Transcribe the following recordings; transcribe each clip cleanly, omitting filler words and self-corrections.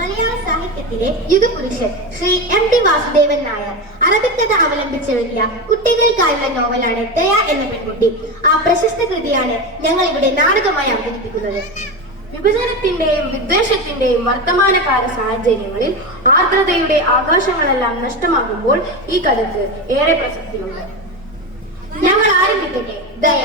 മലയാള സാഹിത്യത്തിലെ Yugapurushan Shri M.T. Vasudevan Nair Arabic കഥ അവലംബിച്ചെഴുതിയ കുട്ടികൾക്കായുള്ള നോവലാണ് ദയ എന്ന പെൺകുട്ടി. ആ പ്രശസ്ത കൃതിയാണ് ഞങ്ങൾ ഇവിടെ നാടകമായി അവതരിപ്പിക്കുന്നത്. വിഭജനത്തിന്റെയും വിദ്വേഷത്തിന്റെയും വർത്തമാനകാല സാഹചര്യങ്ങളിൽ ആർദ്രതയുടെ ആകാശങ്ങളെല്ലാം നഷ്ടമാകുമ്പോൾ ഈ കഥക്ക് ഏറെ പ്രസക്തിയുണ്ട്. ഞങ്ങൾ ആരംഭിക്കട്ടെ. ദയ.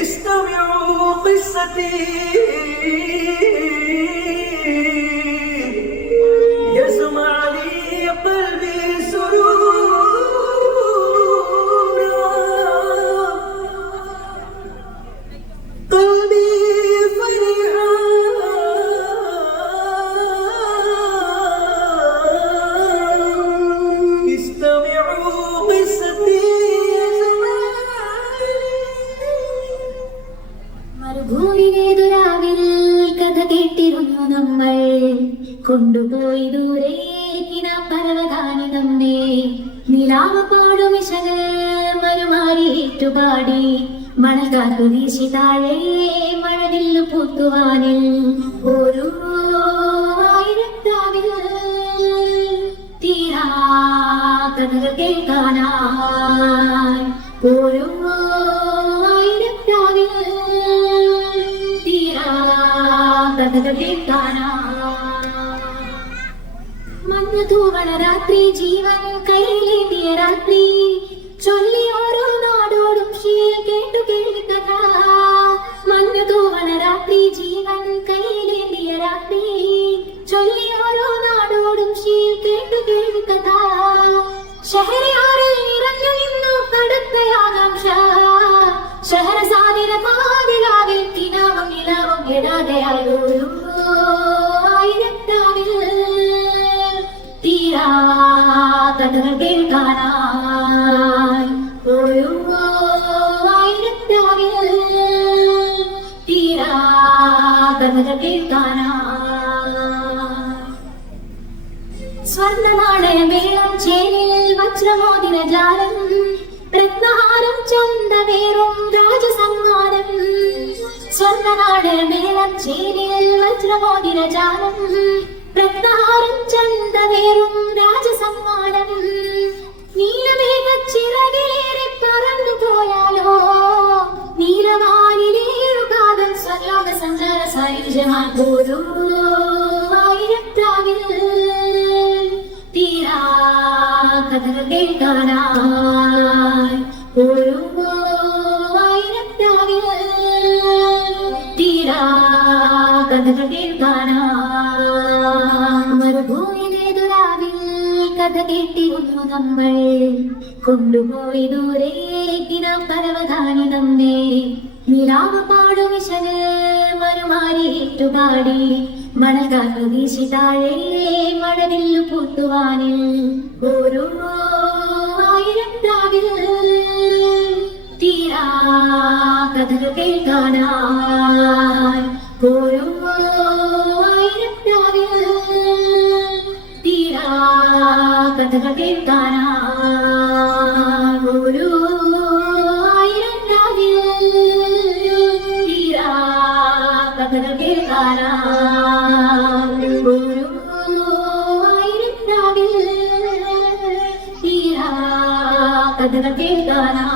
استمعوا قصتي يسمع لي قلبي سرورا قلبي فرحا استمعوا قصتي മരുഭൂമിയിലേതൊരാവിൽ കഥ കേട്ടിരുന്നു നമ്മൾ, കൊണ്ടുപോയി ദൂരേക്കിന പരവതാനി നമ്മെ. നിലാവ് പാടുമിശകൾ മരുമാരിയേറ്റുപാടി, മണൽ കാത്തു വീശി താഴെ മഴവില്ലു പൂത്തുവാനിൽ. ഓരോ ആയിരത്താവിൽ തീരാ കഥകൾ കേൾക്കാനായി, ഓരോ ആയിരത്താവിൽ മഞ്ഞ തൂവണ രാത്രി, ജീവൻ കയ്യിലേന്തിയ രാത്രി, ചൊല്ലി ഓരോ നാടോടും ശീൽ കേട്ടു കേൾക്കഥ. മഞ്ഞ തൂവണ രാത്രി, ജീവൻ കയ്യിലേന്തിയ രാത്രി, ചൊല്ലി ഓരോ നാടോടും ശീൽ കേട്ടു കേൾക്കഥ. ഷഹരയാറിൽ നിറഞ്ഞു നിന്നു കടുത്ത ആകാംക്ഷ, ഷഹരസാദിന പാതിരാവിൽ കിനാവും നിലാവും എടാതെയായി. ആയിരത്താവിൽ തീരാ കഥകൾ കേൾക്കാനായി, ഓരോ ആയിരത്താവിൽ തീരാ കഥകൾ കേൾക്കാനായി. സ്വർണ്ണ നാണയമേളം ചേരിൽ വജ്രമോതിര ജാലം, രത്നഹാരം ചന്തവേറും രാജസമ്മാനം. സ്വർണ്ണ നാണയമേളം ചേരിൽ വജ്രമോതിര ജാലം, രത്നഹാരം ചന്തവേറും രാജസമ്മാനം. നീലമേഘച്ചിറകേറി പറന്നു പോയാലോ, നീലവാനിലേഴുകാതം സ്വലോക സഞ്ചാര സായുജ്യമാൻ. ഓരോ ആയിരത്താവിൽ തീരാ കഥകൾ കേൾക്കാനായി, ഓരോ ആയിരത്താവിൽ തീരാ കഥകൾ കേൾക്കാനായി. മരുഭൂമിയിലേതൊരാവിൽ കഥ കേട്ടിരുന്നു നമ്മൾ, കൊണ്ടുപോയി ദൂരേക്കിന പരവതാനി നമ്മെ. നിലാവ് പാടുമിശകൾ മരുമാരിയേറ്റുപാടി, മണൽ കാത്തു വീശി താഴെ മഴവില്ലു പൂത്തുവാനിൽ. ഓരോ ആയിരത്താവിൽ തീരാ കഥകൾ കേൾക്കാനായി, ഓരോ ആയിരത്താവിൽ തീരാ കഥകൾ കേൾക്കാനായി, ഓരോ ആയിരത്താവിൽ തീരാ കഥകൾ കേൾക്കാനായി, ഓരോ ആയിരത്താവിൽ തീരാ കഥകൾ കേൾക്കാനായി.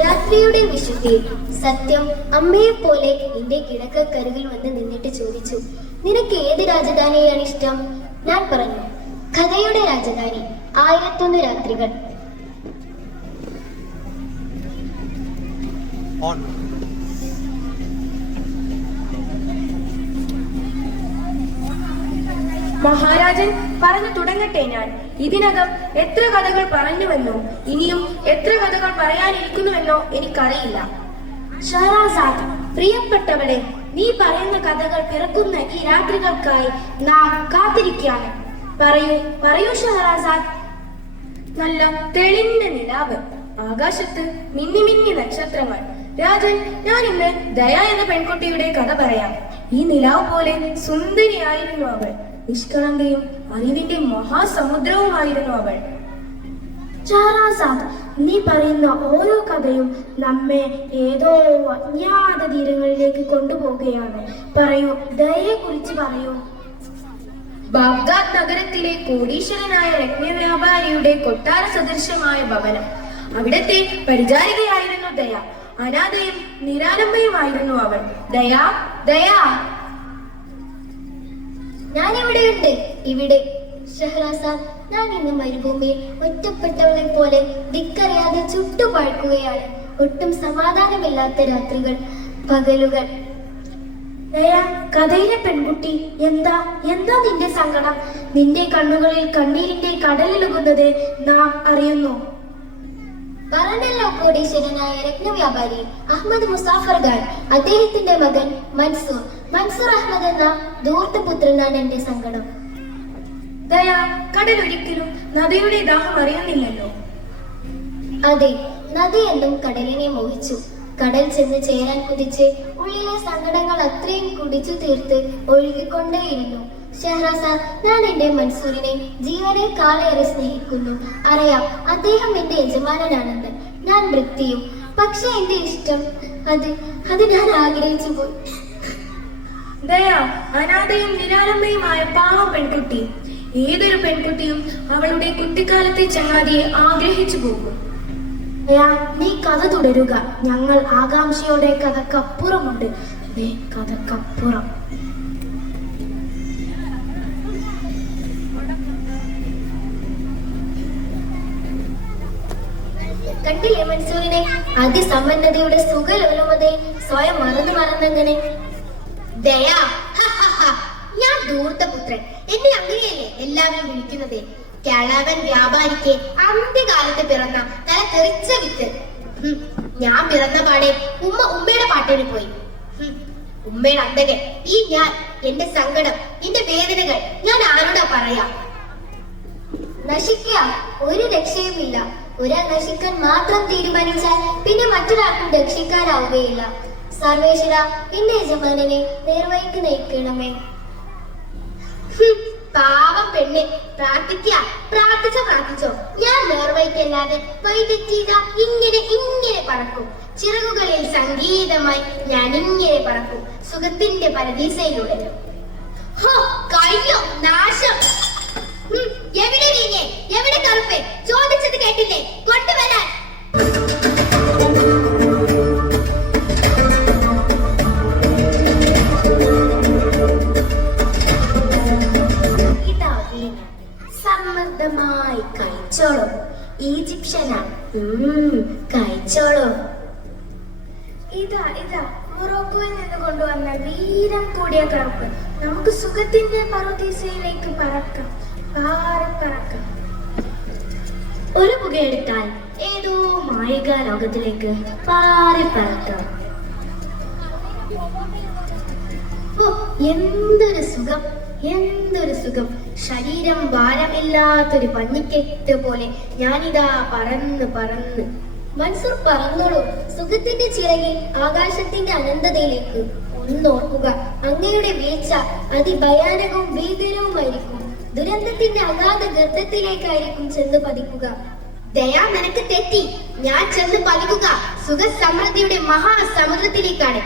രാത്രിയുടെ വിശുദ്ധി സത്യം അമ്മയെ പോലെ എന്റെ കിടക്കക്കരികിൽ വന്ന് നിന്നിട്ട് ചോദിച്ചു, നിനക്ക് ഏത് രാജധാനിയാണ് ഇഷ്ടം? ഞാൻ പറഞ്ഞു, കഥയുടെ രാജധാനി, 1001 രാത്രികൾ. മഹാരാജൻ പറഞ്ഞു തുടങ്ങട്ടെ. ഞാൻ ഇതിനകം എത്ര കഥകൾ പറഞ്ഞുവെന്നോ ഇനിയും എത്ര കഥകൾ പറയാനിരിക്കുന്നുവെന്നോ എനിക്കറിയില്ല. ഷഹറാസാദ്, പ്രിയപ്പെട്ടവളെ, നീ പറയുന്ന കഥകൾ പിറക്കുന്ന ഈ രാത്രികൾക്കായി നാം കാത്തിരിക്കുകയാണ്. പറയൂ പറയൂ ഷഹറാസാദ്. നല്ല തെളിഞ്ഞ നിലാവ്, ആകാശത്ത് മിന്നി മിന്നി നക്ഷത്രങ്ങൾ. രാജൻ, ഞാൻ ഇന്ന് ദയ എന്ന പെൺകുട്ടിയുടെ കഥ പറയാം. ഈ നിലാവ് പോലെ സുന്ദരിയായിരുന്നു അവൾ. നിഷ്കളങ്കയും അറിവിന്റെ മഹാസമുദ്രവുമായിരുന്നു അവൾ. ഷഹറാസാദ്, നീ പറയുന്ന ഓരോ കഥയും നമ്മെ ഏതോ അജ്ഞാത തീരങ്ങളിലേക്ക് കൊണ്ടുപോവുകയാണ്. പറയൂ, ദയയെ കുറിച്ച് പറയൂ. ബാഗ്ദാദ് നഗരത്തിലെ കോടീശ്വരനായ രത്നവ്യാപാരിയുടെ കൊട്ടാര സദൃശമായ ഭവനം. അവിടത്തെ പരിചാരികയായിരുന്നു ദയ. അനാഥയും നിരാലംബയുമായിരുന്നു അവൾ. ദയാ ദയാ, ഞാൻ ഇവിടെയുണ്ട്, ഇവിടെ. ഷഹറാസാദ്, ഞാൻ ഇന്ന് മരുഭൂമിയിൽ ഒറ്റപ്പെട്ടവളെ പോലെ ദിക്കറിയാതെ ചുട്ടുപഴക്കുകയാണ്. ഒട്ടും സമാധാനമില്ലാത്ത രാത്രികൾ, പകലുകൾ. ദയ, കഥയിലെ പെൺകുട്ടി, എന്താ എന്താ നിന്റെ സങ്കടം? നിന്റെ കണ്ണുകളിൽ കണ്ണീരിന്റെ കടലിലുകുന്നത് നാം അറിയുന്നു. പറഞ്ഞല്ലോ, കോടീശ്വരനായ രത്നവ്യാപാരി അഹമ്മദ് മുസാഫർ ഖാൻ, അദ്ദേഹത്തിന്റെ മകൻ മൻസൂർ അഹമ്മദ് എന്ന ധൂർത്തപുത്രനാണ് എന്റെ സങ്കടം. ദയ, കടൽ ഒരിക്കലും നദിയുടെ ദാഹം അറിയുന്നില്ലല്ലോ. അതെ, നദി എന്നും കടലിനെ മോഹിച്ചു. കടൽ ചെന്ന് ചേരാൻ കുതിച്ച് ഉള്ളിലെ സങ്കടങ്ങൾ അത്രയും കുടിച്ചു തീർത്ത് ഒഴുകിക്കൊണ്ടേയിരുന്നു. ഷഹറാസാദ്, ഞാൻ എന്റെ മൻസൂറിനെ ജീവനേക്കാളേറെ സ്നേഹിക്കുന്നു. അറിയാം, അദ്ദേഹം എന്റെ യജമാനനാണെന്ന്. ഞാൻ വൃത്തിയും, പക്ഷെ എന്റെ ഇഷ്ടം അത് ഞാൻ ആഗ്രഹിച്ചു പോയി. ദയ, അനാഥയും നിരാലംബയുമായ പാവം പെൺകുട്ടി. ഏതൊരു പെൺകുട്ടിയും അവളുടെ കുട്ടിക്കാലത്തെ ചങ്ങാതിയെ ആഗ്രഹിച്ചു പോകും. ദയ, നീ കഥ തുടരുക. ഞങ്ങൾ ആകാംക്ഷയോടെ കഥക്കപ്പുറമുണ്ട്. കഥക്കപ്പുറം. കണ്ടില്ലേ മൻസൂറിനെ? അതിസമ്പന്നതയുടെ സുഖലോലുമതയെ സ്വയം മറന്നങ്ങനെ. ദയാ, ഞാൻ ധൂർത്തപുത്രൻ. എന്നെ അങ്ങനെയല്ലേ എല്ലാവരും വിളിക്കുന്നത്? കേളവൻ വ്യാപാരിക്ക് അന്ത്യകാലത്ത് പിറന്ന തല തെറിച്ച വിത്ത്. ഞാൻ പിറന്ന പാടെ ഉമ്മയുടെ പാട്ടിന് പോയി. ഉമ്മയുടെ അന്തകൻ ഈ ഞാൻ. എന്റെ സങ്കടം, എന്റെ വേദനകൾ ഞാൻ ആരോടാ പറയാ? നശിക്കുക ഒരു രക്ഷയുമില്ല. ഒരാൾ നശിക്കാൻ മാത്രം തീരുമാനിച്ചാൽ പിന്നെ മറ്റൊരാൾക്കും രക്ഷിക്കാനാവുകയില്ല. സർവേശ്വര, എന്റെ യജമാനനെ നേർവഴിക്ക് നയിക്കണമേ. പാവം പെണ്ണെ, പ്രാർത്ഥിച്ചോ. ഞാൻ നേർവഴിക്കല്ലാതെ വൈതെറ്റിയ ഇങ്ങനെ പറക്കും. ചിറകുകളിൽ സംഗീതമായി ഞാൻ ഇങ്ങനെ പറക്കും, സുഖത്തിന്റെ പരദീസയിലൂടെ. കഴിഞ്ഞോ നാശം. എവിടെ വീഞ്ഞേ, എവിടെ കറുപ്പേ? ചോദിച്ചത് കേട്ടില്ലേ? കൊണ്ടുവരാൻ. സമ്മർദ്ദമായി കഴിച്ചോളൂ. ഈജിപ്ഷ്യനാണ്, കഴിച്ചോളൂ. ഇതാ മൊറോക്കോയിൽ നിന്ന് കൊണ്ടുവന്ന വീരം കൂടിയ കറുപ്പ്. നമുക്ക് സുഖത്തിന്റെ പറുദീസയിലേക്ക് പറക്കാം. ഒരു പുകയെടുത്താൽ ഏതോ മായിക ലോകത്തിലേക്ക് പാറിപ്പറക്കാം. എന്തൊരു സുഖം. ശരീരം ഭാരമില്ലാത്തൊരു പഞ്ഞിക്കെട്ട് പോലെ ഞാനിതാ പറന്ന്. മൻസൂർ, പറന്നോളൂ. സുഖത്തിന്റെ ചിറകിൽ ആകാശത്തിന്റെ അനന്തതയിലേക്ക്. ഒന്നോർക്കുക, അങ്ങയുടെ വീഴ്ച അതിഭയാനകവും ഭീകരവുമായിരിക്കും. ദുരന്തത്തിന്റെ അഗാധ ഗർത്തത്തിലേക്കായിരിക്കും ചെന്ന് പതിക്കുക. ദയാ, നിനക്ക് തെറ്റി. ഞാൻ ചെന്ന് പതിക്കുക സുഖസമൃദ്ധിയുടെ മഹാസമുദ്രത്തിലേക്കാണ്.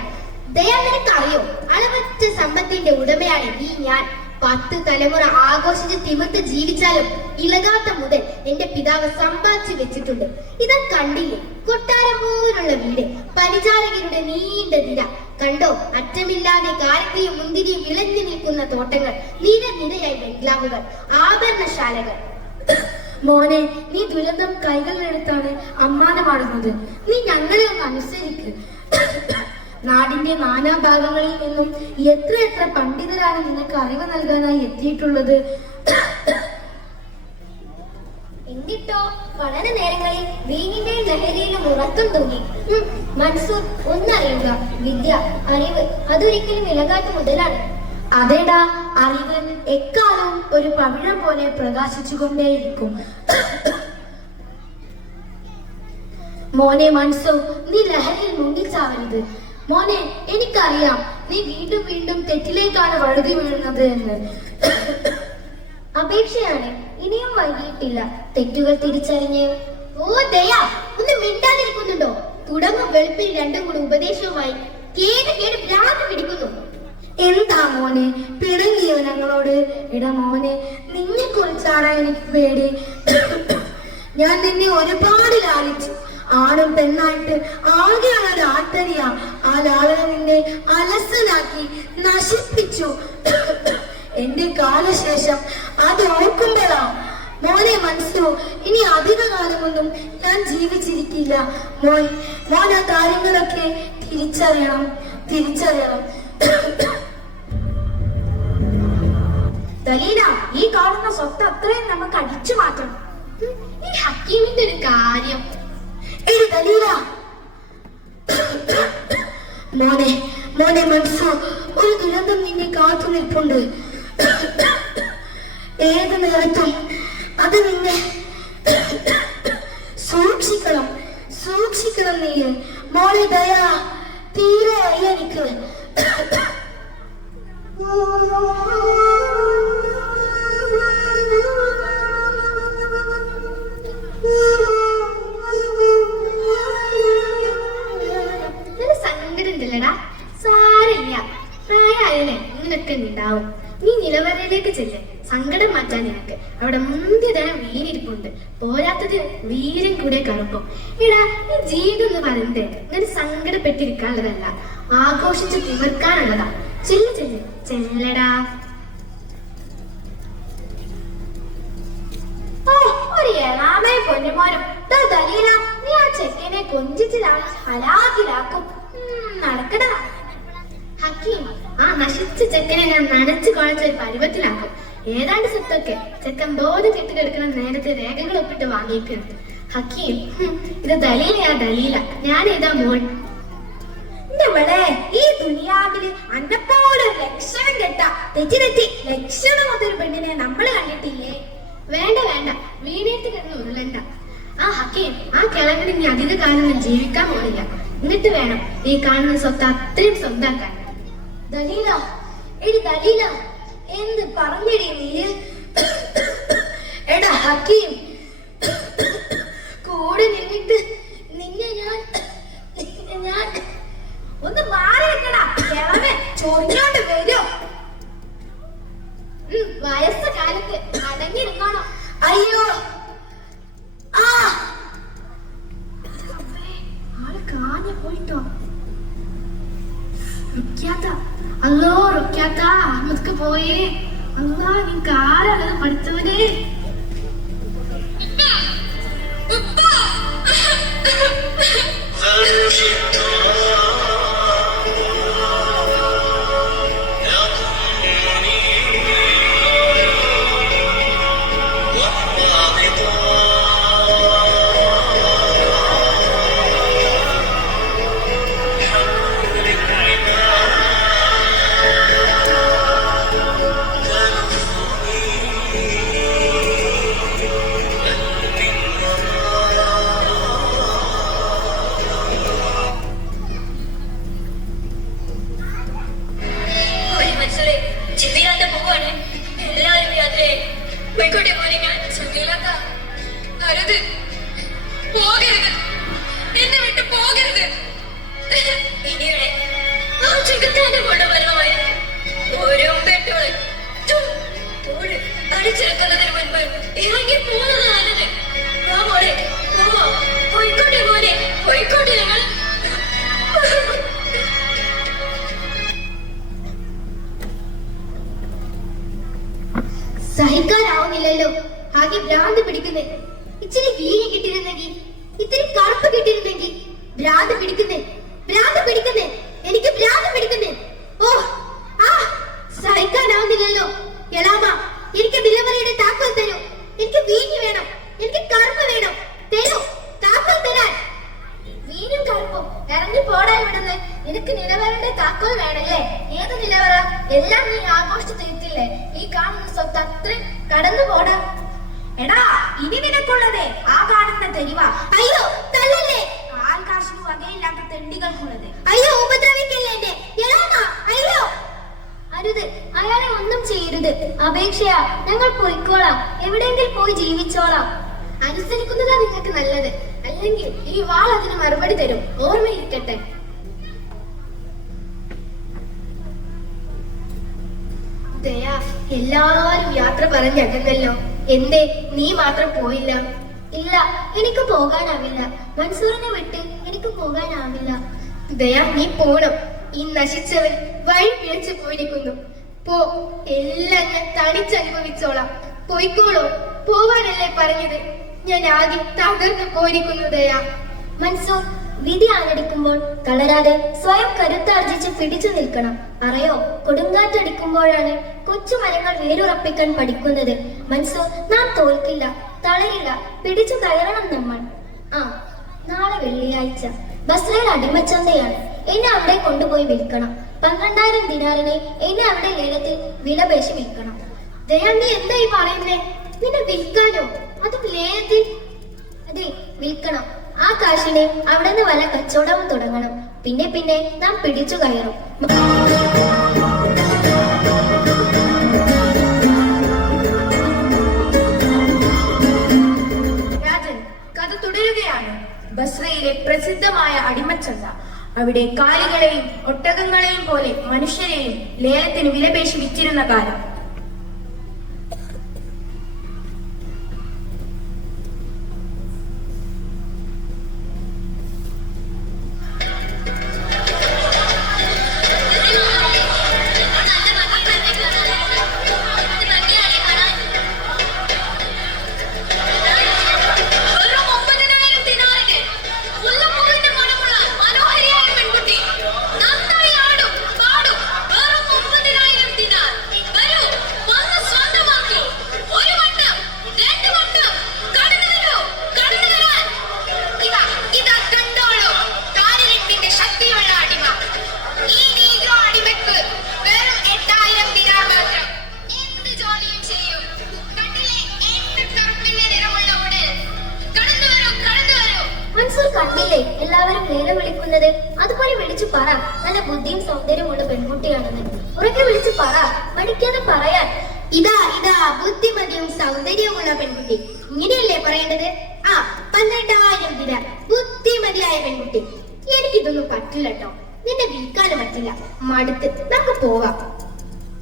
ദയാ, നിനക്കറിയോ, അളവറ്റ സമ്പത്തിന്റെ ഉടമയാണ് ഈ ഞാൻ. 10 തലമുറ ആഘോഷിച്ച് തിമിർത്ത് ജീവിച്ചാലും ഇളകാത്ത മുതൽ എന്റെ പിതാവ് സമ്പാദിച്ചു വെച്ചിട്ടുണ്ട്. ഇതാ കണ്ടില്ലേ, കൊട്ടാരം പോലുള്ള വീട്, പരിചാരകരുടെ നീണ്ട നിര. കണ്ടോ, അറ്റമില്ലാതെ കാരക്കയും മുന്തിരിയും വിളഞ്ഞു നിൽക്കുന്ന തോട്ടങ്ങൾ, നിരനിരയായി ബംഗ്ലാവുകൾ, ആഭരണശാലകൾ. മോനെ, നീ ദുരന്തം കൈകളിലെടുത്താണ് അമ്മാനമാടുന്നത്. നീ ഞങ്ങളെ ഒന്ന് അനുസരിക്ക്. നാടിന്റെ നാനാഭാഗങ്ങളിൽ നിന്നും എത്ര പണ്ഡിതരാണ് നിനക്ക് അറിവ് നൽകാനായി എത്തിയിട്ടുള്ളത്. എന്നിട്ടോ വളരെ നേരങ്ങളിൽ വീഞ്ഞിന്റെ ലഹരിയിലും ഉറക്കം തൂങ്ങി. മൻസൂർ, ഒന്നറിയുക, വിദ്യ, അറിവ് അതൊരിക്കലും ഇളകാത്ത മുതലാണ്. അതേടാ, അറിവ് എക്കാലവും ഒരു പവിഴം പോലെ പ്രകാശിച്ചുകൊണ്ടേയിരിക്കും. മോനെ മൻസൂർ, നീ ലഹരിയിൽ മുങ്ങിച്ചാവരുത്. മോനെ, എനിക്കറിയാം നീ വീണ്ടും വീണ്ടും തെറ്റിലേക്കാണ് വഴുതി വീഴുന്നത് എന്ന്. അപേക്ഷയാണ്, ഇനിയും വൈകിയിട്ടില്ല. തെറ്റുകൾ തിരിച്ചറിഞ്ഞ്. ഓ ദയാ, ഒന്ന് മിണ്ടാതിരിക്കുന്നുണ്ടോ? തുടങ്ങും വെളുപ്പിൽ രണ്ടും കൂടി ഉപദേശവുമായി കേട് കേട് ഭ്രാന്ത് പിടിക്കുന്നു. എന്താ മോനെ പിണങ്ങിയോ ഞങ്ങളോട്? ഇട മോനെ, നിന്നെ കുറിച്ചാണ് എനിക്ക് പേടി. ഞാൻ നിന്നെ ഒരുപാട് ലാളിച്ചു. ആണും പെണ്ണായിട്ട് ആകെയാണ് ഒരു ആട്ടരിയ. ആ ലാളന നിന്നെ അലസനാക്കി നശിപ്പിച്ചു. എന്റെ കാലശേഷം അത് ഓർക്കുമ്പോഴാ മോനെ മനസ്സോ, ഇനി അധിക കാലമൊന്നും ഞാൻ ജീവിച്ചിരിക്കില്ല. മോൻ ആ കാര്യങ്ങളൊക്കെ തിരിച്ചറിയണം. ദലീല, ഈ കാണുന്ന സ്വത്ത് അത്രയും നമുക്ക് അടിച്ചു മാറ്റണം. ഈ ഹക്കീമിന്റെ ഒരു കാര്യം. എടി ദലീല, മോനെ മനസ്സോ, ഒരു ദുരന്തം നിന്നെ കാത്തു നിൽപ്പുണ്ട്. ഏത് നേരത്തും അത് നിന്നെ സൂക്ഷിക്കണം നീ. മോനെ ദയാ, തീരെ വയ്യ എനിക്ക്. സങ്കടം ഉണ്ടല്ലടാ, സാരില്ല. പ്രായമായാലേ ഇങ്ങനൊക്കെ ഉണ്ടാവും. നീ നിലവറയിലേക്ക് ചെല്ല്, സങ്കടം മാറ്റാൻ നിനക്ക്. അവിടെ മുന്തിയതരം വീരിരിപ്പുണ്ട്. പോരാത്തത് വീരം കൂടെ കറുപ്പും. എടാ, ഈ ജീവിതം എന്ന് പറയുന്നത് ഇങ്ങനെ സങ്കടപ്പെട്ടിരിക്കാനുള്ളതല്ല, ആഘോഷിച്ച് തീർക്കാനുള്ളതാ. ചെല്ലടാ. ഒരു ഏഴാമേ പൊന്നുമോനും ദലീല, നീ ആ ചെക്കനെ കൊഞ്ചിച്ചിലാണ് ഹലാക്കിലാക്കും. നടക്കടാ. ഹക്കീം, ആ നശിച്ച ചെക്കനെ ഞാൻ നനച്ചു കുഴച്ച ഒരു പരുവത്തിലാക്കും. ഏതാണ്ട് സ്വത്തൊക്കെ ചെക്കൻ ബോധം കെട്ടിക്കെടുക്കുന്ന നേരത്തെ രേഖകൾ ഒപ്പിട്ട് വാങ്ങിയിട്ടുണ്ട്. ഹക്കീം, ഇത് ദലീല, ഞാൻ ഇതാ മോൻ. ഇവിടെ ഈ ദുനിയാവില് അന്നെപ്പോലെ ലക്ഷണം കെട്ട തെറ്റി ലക്ഷണമൊത്തൊരു പെണ്ണിനെ നമ്മൾ കണ്ടിട്ടില്ലേ? വേണ്ട, വീണേറ്റ് കിടന്ന് ഉരുളണ്ട. ആ ഹക്കീം, ആ കിളവിന് ഇനി അധിക കാലം ജീവിക്കാൻ പോണില്ല. എന്നിട്ട് വേണം ഈ കാണുന്ന സ്വത്ത് അത്രയും സ്വന്താക്കാൻ. ദലീല, എന്ത് പറഞ്ഞിടേ നീ? എടാ ഹക്കീം, കൂടെ നിന്നിട്ട് നിന്നെ ഞാൻ ഒന്ന് മാറി വെക്കടാ. കിളവൻ ചൊറിഞ്ഞോണ്ട് വരും. വയസ്സ കാലത്ത് അടങ്ങിയിരുന്നോണോ? അയ്യോ, ആള് കാഞ്ഞ പോയിട്ടോ. റുക്കാത്ത അഹമ്മദ്ക്ക് പോയേ. അല്ലാ, നിനക്ക് ആരാണത് പഠിച്ചവനെ? അടിച്ചിറക്കുന്നതിന് മുൻപ് ഇറങ്ങി പോകുന്നത് നല്ലത്. പോയിക്കോട്ടെ ഞങ്ങൾ. സഹിക്കാനാവുന്നില്ലല്ലോ. ആകെ ഭ്രാന്ത് പിടിക്കുന്നേ. ഇച്ചിരി വീര്യം കിട്ടിയിരുന്നെങ്കിൽ, ഇത്തിരി കറുപ്പ് കിട്ടിയിരുന്നെങ്കിൽ. ഭ്രാന്ത് പിടിക്കുന്നേ, എനിക്ക് ഭ്രാന്ത് പിടിക്കുന്നേ. ഓ, സഹിക്കാനാവുന്നില്ലല്ലോ. എളാമ, എനിക്ക് നിലവറയുടെ താക്കോൽ തരൂ. എനിക്ക് വീഞ്ഞ് വേണം, എനിക്ക് താക്കോൽ വേണല്ലേ? ഏത് നിലവറ? എല്ലാം നീ ആഘോഷിച്ചു തീർത്തില്ലേ? ഈ കാണുന്ന സ്വത്ത് അത്രയും കടന്നു പോടാ. എടാ, ഇനി നിനക്കുള്ളതേ ആ കാണുന്ന തെരുവ. അയ്യോ തല്ലല്ലേ, ആൾക്കാശിന് വകയില്ലാത്ത തെണ്ടികൾക്കുള്ളത്. അയ്യോ ഉപദ്രവിക്കല്ലേ എന്നെ. എടാ, അയ്യോ അരുത്, അയാളെ ഒന്നും ചെയ്യരുത്. അപേക്ഷയാ, ഞങ്ങൾ പോയിക്കോളാം, എവിടെയെങ്കിലും പോയി ജീവിച്ചോളാം. അനുസരിക്കുന്നതാ നിങ്ങൾക്ക് നല്ലത്, അല്ലെങ്കിൽ ഈ വാൾ അതിന് മറുപടി തരും. ഓർമ്മയിരിക്കട്ടെ. ദയ, എല്ലാരും യാത്ര പറഞ്ഞല്ലോ, എന്തേ നീ മാത്രം പോയില്ല? ഇല്ല, എനിക്ക് പോകാനാവില്ല. മൻസൂറിനെ വിട്ട് എനിക്ക് പോകാനാവില്ല. ദയ, നീ പോണം. ഈ നശിച്ചവൻ വഴി പിഴച്ചു പോയിരിക്കുന്നു. പോ, എല്ലാം ഞാൻ തനിച്ചനുഭവിച്ചോളാം. പോയിക്കോളൂ. പോവാനല്ലേ പറഞ്ഞത്? ഞാൻ ആദ്യം തകർന്നു പോയിരിക്കുന്നു ദയ. മൻസൂർ, വിധി ആഞ്ഞടിക്കുമ്പോൾ തളരാതെ സ്വയം കരുത്താർജിച്ച് പിടിച്ചു നിൽക്കണം. അറിയോ, കൊടുങ്കാറ്റടിക്കുമ്പോഴാണ് കൊച്ചുമരങ്ങൾ വേരുറപ്പിക്കാൻ പഠിക്കുന്നത്. മൻസൂർ, നാം തോൽക്കില്ല, തളരില്ല, പിടിച്ചു കയറണം നമ്മൾ. ആ, നാളെ വെള്ളിയാഴ്ച ബസ്രയിൽ അടിമച്ചന്തയാണ്. എന്നെ അവിടെ കൊണ്ടുപോയി വിൽക്കണം. 12,000 ദിനാറിനെ എന്നെ അവിടെ ലേലത്തിൽ വിലപേശി വിൽക്കണം. ദയ, നീ എന്താ ഈ പറയുന്നേ? നിന്നെ വിൽക്കാനോ? അതും ലേലത്തിൽ? അതെ, വിൽക്കണം. ആ കാശിനെ അവിടെ നിന്ന് വല്ല കച്ചവടവും തുടങ്ങണം. പിന്നെ പിന്നെ നാം പിടിച്ചു കയറും. രാജൻ, കഥ തുടരുകയാണ്. ബസ്രയിലെ പ്രസിദ്ധമായ അടിമച്ചന്ത. അവിടെ കാലികളെയും ഒട്ടകങ്ങളെയും പോലെ മനുഷ്യരെയും ലേലത്തിന് വിലപേശി വിറ്റിരുന്ന കാലം. മൻസൂർ, കണ്ടില്ലേ എല്ലാവരും ലേലം വിളിക്കുന്നത്? അതുപോലെ വിളിച്ചു പറ, നല്ല ബുദ്ധിയും സൗന്ദര്യമുള്ള പെൺകുട്ടിയാണെന്ന്. ഉറക്കെ വിളിച്ചു പറ, മടിക്കാതെ പറയാൻ. ഇതാ ഇതാ ബുദ്ധിമതിയും സൗന്ദര്യവുമുള്ള പെൺകുട്ടി. ഇങ്ങനെയല്ലേ പറയേണ്ടത്? ആ, 12,000 ദിനാർ, ബുദ്ധിമതിയായ പെൺകുട്ടി. എനിക്കിതൊന്നും പറ്റില്ല കേട്ടോ. നിന്നെ വിൽക്കാനും പറ്റില്ല. മടുത്ത്, നമുക്ക് പോവാം.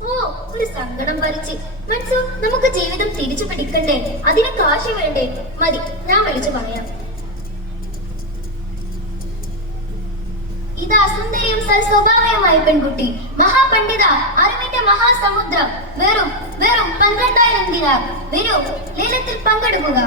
ഓ, ഒരു സങ്കടം വലിച്ച്. മൻസൂർ, നമുക്ക് ജീവിതം തിരിച്ചു പിടിക്കണ്ടേ? അതിന് കാശ് വേണ്ടേ? മതി, ഞാൻ വിളിച്ചു പറയാം. ഇതാ സുന്ദരിയും സൽസ്വഭാവയുമായ പെൺകുട്ടി, മഹാപണ്ഡിത, അറിവിന്റെ മഹാസമുദ്രം. വെറും 12,000 ദിനാർ. വരൂ, ലേലത്തിൽ പങ്കെടുക്കുക.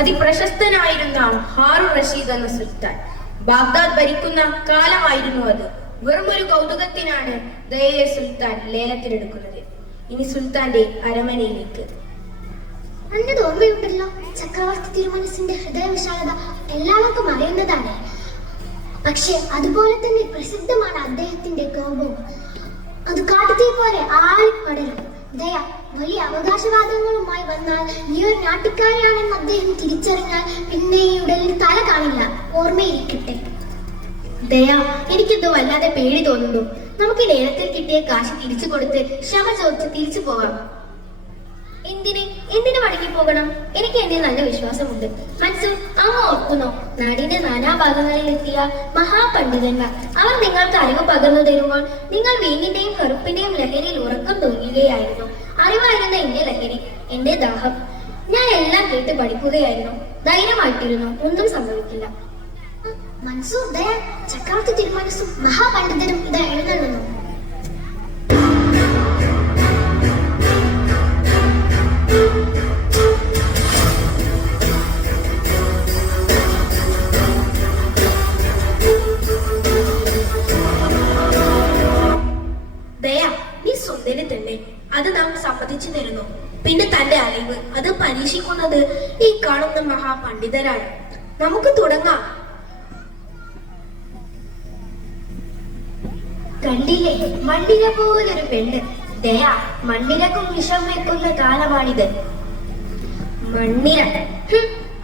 അതിപ്രശസ്തനായിരുന്ന ഹാറൂൺ റഷീദ് എന്ന സുൽത്താൻ ബാഗ്ദാദ് ഭരിക്കുന്ന കാലമായിരുന്നു അത്. വെറുമൊരു കൗതുകത്തിനാണ് ദയയെ സുൽത്താൻ ലേലത്തിലെടുക്കുന്നത്. ഇനി സുൽത്താന്റെ അരമനയിലേക്ക്. അന്നത് ഓർമ്മയുണ്ടല്ലോ, ചക്രവർത്തി തിരുമനസിന്റെ ഹൃദയവിശാലത എല്ലാവർക്കും അറിയുന്നതാണ്. പക്ഷെ അതുപോലെ തന്നെ പ്രസിദ്ധമാണ് അദ്ദേഹത്തിന്റെ കോപവും. അത് കാട്ടുതീ പോലെ ആളിപ്പടരും. ദയ, വലിയ അവകാശവാദങ്ങളുമായി വന്നാൽ നീ ഒരു നാട്ടുകാരിയാണെന്ന് അദ്ദേഹം തിരിച്ചറിഞ്ഞാൽ പിന്നെ ഈ ഉടലിൽ തല കാണില്ല. ഓർമ്മയിരിക്കട്ടെ. ദയ, എനിക്കെന്തോ വല്ലാതെ പേടി തോന്നുന്നു. നമുക്ക് ലേലത്തിൽ കിട്ടിയ കാശ് തിരിച്ചു കൊടുത്ത് ക്ഷമ ചോദിച്ച് തിരിച്ചു പോവാം. എന്തിന് മടങ്ങി പോകണം? എനിക്ക് എന്നെ നല്ല വിശ്വാസമുണ്ട്. മൻസൂർ, അങ്ങ് ഓർക്കുന്നോ, നാടിന്റെ നാനാഭാഗങ്ങളിൽ എത്തിയ മഹാപണ്ഡിതന്മാർ? അവർ നിങ്ങൾക്ക് അറിവ് പകർന്നു തരുമ്പോൾ നിങ്ങൾ വീഞ്ഞിന്റെയും കറുപ്പിന്റെയും ലഹരിയിൽ ഉറക്കം തൂങ്ങുകയായിരുന്നു. അറിവായിരുന്ന എന്റെ ലഹരി, എന്റെ ദാഹം. ഞാൻ എല്ലാം കേട്ട് പഠിക്കുകയായിരുന്നു. ധൈര്യമായിട്ടിരുന്നു, ഒന്നും സംഭവിക്കില്ല. മൻസൂർ, ദയ, ചക്രവർത്തി തിരുമനസും മഹാപണ്ഡിതനും ഇതാ എഴുന്നള്ളുന്നു. പിന്നെ തന്റെ അറിവ് അത് പരീക്ഷിക്കുന്നത് ഈ കാണുന്ന മഹാപണ്ഡിതരാണ്. നമുക്ക് തുടങ്ങാം. കണ്ടില്ലേ, മണ്ണിര പോലൊരു പെണ്ണ്. ദയ, മണ്ണിരക്കും വിഷം വെക്കുന്ന കാലമാണിത്. മണ്ണിര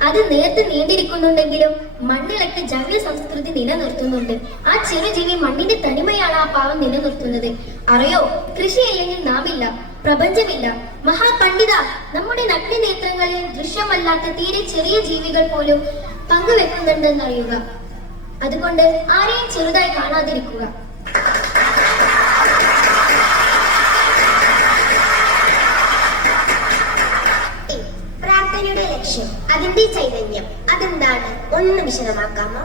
അത് നേർത്ത് നീണ്ടിരിക്കുന്നുണ്ടെങ്കിലും മണ്ണിലൊക്കെ ജൈവ സംസ്കൃതി നിലനിർത്തുന്നുണ്ട്. ആ ചെറുജീവി മണ്ണിന്റെ തനിമയാണ് ആ പാവം നിലനിർത്തുന്നത്. അറിയോ, കൃഷിയില്ലെങ്കിൽ നാമില്ല, പ്രപഞ്ചമില്ല. മഹാപണ്ഡിത, നമ്മുടെ നഗ്ന നേത്രങ്ങളിൽ ദൃശ്യമല്ലാത്ത തീരെ ചെറിയ ജീവികൾ പോലും പങ്കുവെക്കുന്നുണ്ടെന്നറിയുക. അതുകൊണ്ട് ആരെയും ചെറുതായി കാണാതിരിക്കുക. പ്രാർത്ഥനയുടെ ലക്ഷ്യം, അതിന്റെ ചൈതന്യം അതെന്താണ്? ഒന്ന് വിശദമാക്കാമോ?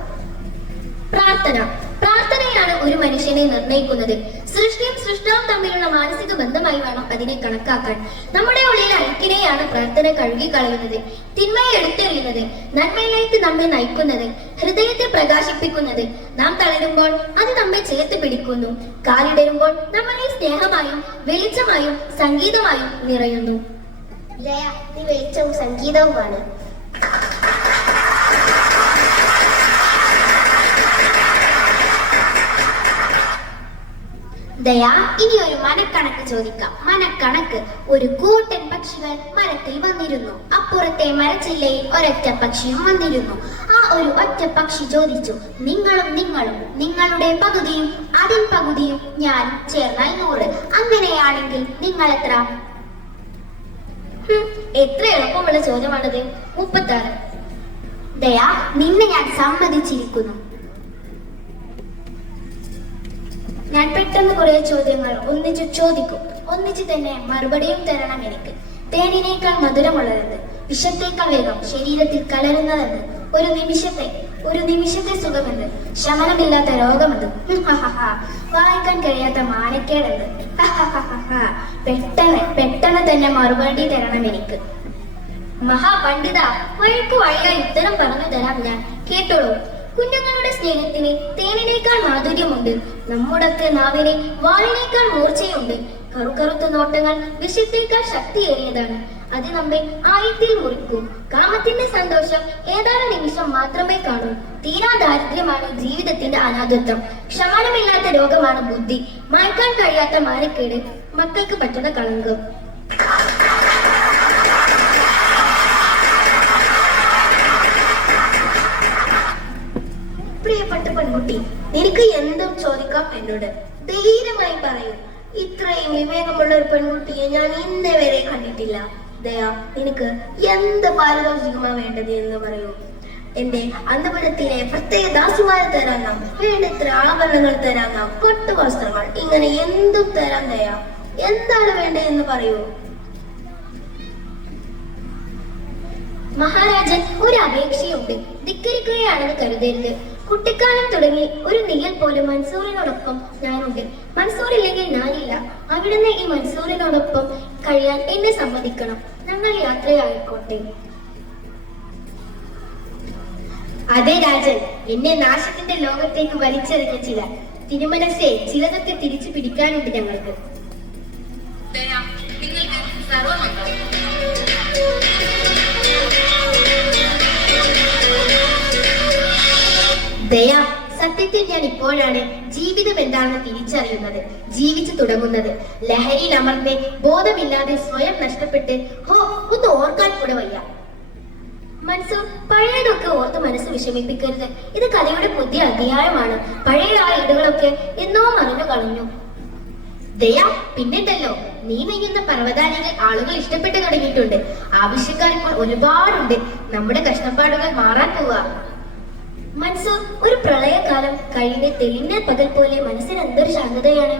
പ്രാർത്ഥനയാണ് ഒരു മനുഷ്യനെ നിർണയിക്കുന്നത്. സൃഷ്ടിയും സൃഷ്ടാവും തമ്മിലുള്ള മാനസിക ബന്ധമായി വേണം അതിനെ കണക്കാക്കാൻ. നമ്മുടെ ഉള്ളിലെ ഐക്യനെയാണ് പ്രാർത്ഥന കഴുകിക്കളയുന്നത്, തിന്മയെ എടുത്തെറിയുന്നത്, നന്മയിലേക്ക് നമ്മെ നയിക്കുന്നത്, ഹൃദയത്തെ പ്രകാശിപ്പിക്കുന്നത്. നാം തളരുമ്പോൾ അത് നമ്മെ ചേർത്ത് പിടിക്കുന്നു, കാലിടരുമ്പോൾ നമ്മളെ സ്നേഹമായും വെളിച്ചമായും സംഗീതമായും നിറയുന്നു. ദയ, നീ വെളിച്ചവും സംഗീതവുമാണ്. ദയ, ഇനി ഒരു മനക്കണക്ക് ചോദിക്കാം. മനക്കണക്ക്. ഒരു കൂട്ടൻ പക്ഷികൾ മരത്തിൽ വന്നിരുന്നു. അപ്പുറത്തെ മരച്ചില്ലയിൽ ഒരൊറ്റ പക്ഷിയും വന്നിരുന്നു. ആ ഒരു ഒറ്റ പക്ഷി ചോദിച്ചു, നിങ്ങളും നിങ്ങളുടെ പകുതിയും അതിൽ പകുതിയും ഞാൻ ചേർന്നാൽ 100. അങ്ങനെയാണെങ്കിൽ നിങ്ങൾ എത്ര? എത്ര എളുപ്പമുള്ള ചോദ്യമാണത്. 36. ദയ, നിന്നെ ഞാൻ സമ്മതിച്ചിരിക്കുന്നു. ഞാൻ പെട്ടെന്ന് കുറെ ചോദ്യങ്ങൾ ഒന്നിച്ചു ചോദിക്കും. ഒന്നിച്ചു തന്നെ മറുപടിയും തരണം എനിക്ക്. തേനിനേക്കാൾ മധുരമുള്ളതെന്ന്, വിഷത്തേക്കാൾ വേഗം ശരീരത്തിൽ കലരുന്നതെന്ന്, ഒരു നിമിഷത്തെ സുഖമെന്ന്, ശമനമില്ലാത്ത രോഗമെന്ന്, വായിക്കാൻ കഴിയാത്ത മാനക്കേടെന്ന്. പെട്ടെന്ന് തന്നെ മറുപടി തരണം എനിക്ക്. മഹാപണ്ഡിത, വഴിയായി ഉത്തരം പറഞ്ഞു തരാം ഞാൻ. കേട്ടോളൂ. കുഞ്ഞുങ്ങളുടെ സ്നേഹത്തിന് തേനിനേക്കാൾ മാധുര്യമുണ്ട്. നമ്മുടെയൊക്കെ നാവിന് വാളിനേക്കാൾ മൂർച്ചയുണ്ട്. കറുകറുത്ത നോട്ടങ്ങൾ വിഷത്തേക്കാൾ ശക്തിയേറിയതാണ്. അത് നമ്മെ ആഴത്തിൽ മുറിക്കും. കാമത്തിന്റെ സന്തോഷം ഏതാനും നിമിഷം മാത്രമേ കാണൂ. തീരാ ദാരിദ്ര്യമാണ് ജീവിതത്തിന്റെ അനാഥത്വം. ക്ഷമാനമില്ലാത്ത രോഗമാണ് ബുദ്ധി. മായ്ക്കാൻ കഴിയാത്ത മാനക്കേട്, മക്കൾക്ക് പറ്റുന്ന കളങ്കം. പ്രിയപ്പെട്ട പെൺകുട്ടി, നിനക്ക് എന്തും ചോദിക്കാം എന്നോട്. ധൈര്യമായി പറയൂ. ഇത്രയും വിവേകമുള്ള ഒരു പെൺകുട്ടിയെ ഞാൻ ഇന്നേ വരെ കണ്ടിട്ടില്ല. ദയ, നിനക്ക് എന്ത് പാരിതോഷികമാണ് വേണ്ടത് എന്ന് പറയൂ. എന്റെ അന്തപുരത്തിലെ പ്രത്യേക ദാസിമാരെ തരാം നാം, വേണ്ടത്ര ആഭരണങ്ങൾ തരാം നാം, പട്ടുവസ്ത്രങ്ങൾ, ഇങ്ങനെ എന്തും തരാം. ദയ, എന്താണ് വേണ്ടതെന്ന് പറയൂ. മഹാരാജൻ, ഒരു അപേക്ഷയുണ്ട്. ധിക്കരിക്കുകയാണെന്ന് കരുതരുത്. കുട്ടിക്കാലം തുടങ്ങി ഒരു നിഴൽ പോലും മൻസൂറിനോടൊപ്പം ഞാനുണ്ട്. മൻസൂർ ഇല്ലെങ്കിൽ ഞാനില്ല. അവിടുന്ന് ഈ മൻസൂറിനോടൊപ്പം കഴിയാൻ എന്നെ സമ്മതിക്കണം. ഞങ്ങൾ യാത്രയായിക്കോട്ടെ. അതെ രാജൻ, എന്നെ നാശത്തിന്റെ ലോകത്തേക്ക് വലിച്ചെറിഞ്ഞ ചില തിരുമനസ്സെ, ചിലതൊക്കെ തിരിച്ചു പിടിക്കാനുണ്ട് ഞങ്ങൾക്ക്. നിങ്ങൾക്ക് സർവമംഗളം. ദയ, സത്യത്തിൽ ഞാൻ ഇപ്പോഴാണ് ജീവിതം എന്താണെന്ന് തിരിച്ചറിയുന്നത്, ജീവിച്ചു തുടങ്ങുന്നത്. ലഹരിയിൽ അമർന്ന് ബോധമില്ലാതെ സ്വയം നഷ്ടപ്പെട്ട് ഒന്ന് ഓർക്കാൻ കൂടെ വയ്യ. മൻസൂർ, പഴയതൊക്കെ ഓർത്ത് മനസ്സ് വിഷമിപ്പിക്കരുത്. ഇത് കഥയുടെ പുതിയ അധ്യായമാണ്. പഴയ ആ ഇടുകളൊക്കെ എന്നോ മറിഞ്ഞു കളഞ്ഞു. ദയ, പിന്നെന്തല്ലോ, നീ നെയ്യുന്ന പർവ്വതാനികൾ ആളുകൾ ഇഷ്ടപ്പെട്ടു തുടങ്ങിയിട്ടുണ്ട്. ആവശ്യക്കാർ ഇപ്പോൾ ഒരുപാടുണ്ട്. നമ്മുടെ കഷ്ടപ്പാടുകൾ മാറാൻ പോവാ. മൻസൂർ, ഒരു പ്രളയകാലം കഴിഞ്ഞ് തെളിഞ്ഞ പകൽ പോലെ മനസ്സിന് എന്തൊരു ശാന്തതയാണ്.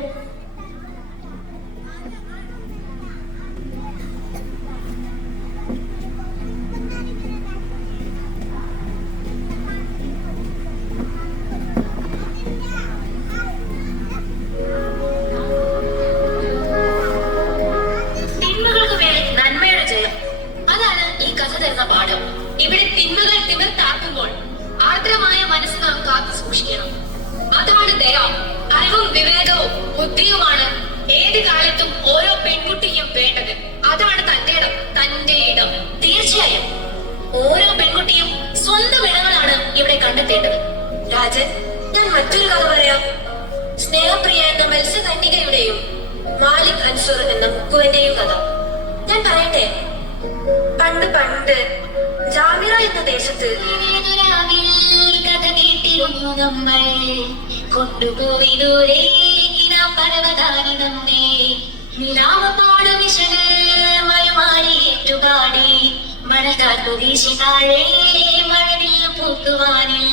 തിന്മകൾക്ക് മേൽ നന്മയുടെ ജയം, അതാണ് ഈ കഥ തരുന്ന പാഠം. ഇവിടെ തിന്മകൾ തിമിർത്താക്കുമ്പോൾ ആർദ്രമായ മനസ്സ് നാം കാത്തു സൂക്ഷിക്കണം. അതാണ് ദയ. അറിവും വിവേകവും ബുദ്ധിയും കണ്ടെത്തേണ്ടത്. രാജൻ, ഞാൻ മറ്റൊരു കഥ പറയാം. സ്നേഹപ്രിയ എന്ന മത്സ്യകന്യകയുടെയും മാലിക് അൻസുർ എന്ന മുക്കുവന്റെയും കഥ. ഞാൻ പറയട്ടെ. പണ്ട് പണ്ട് ജാമിറ എന്ന ദേശത്ത് കഥ കേട്ടിരുന്നു നമ്മൾ, കൊണ്ടുപോയി ദൂരെ പരവതാനി നമ്മെ, നിലാവപാട വിശലമയമാരി ഏറ്റുപാടി, മഴ കാത്തു വീശി താഴെ മഴവിൽ പൂത്തുവാനിൽ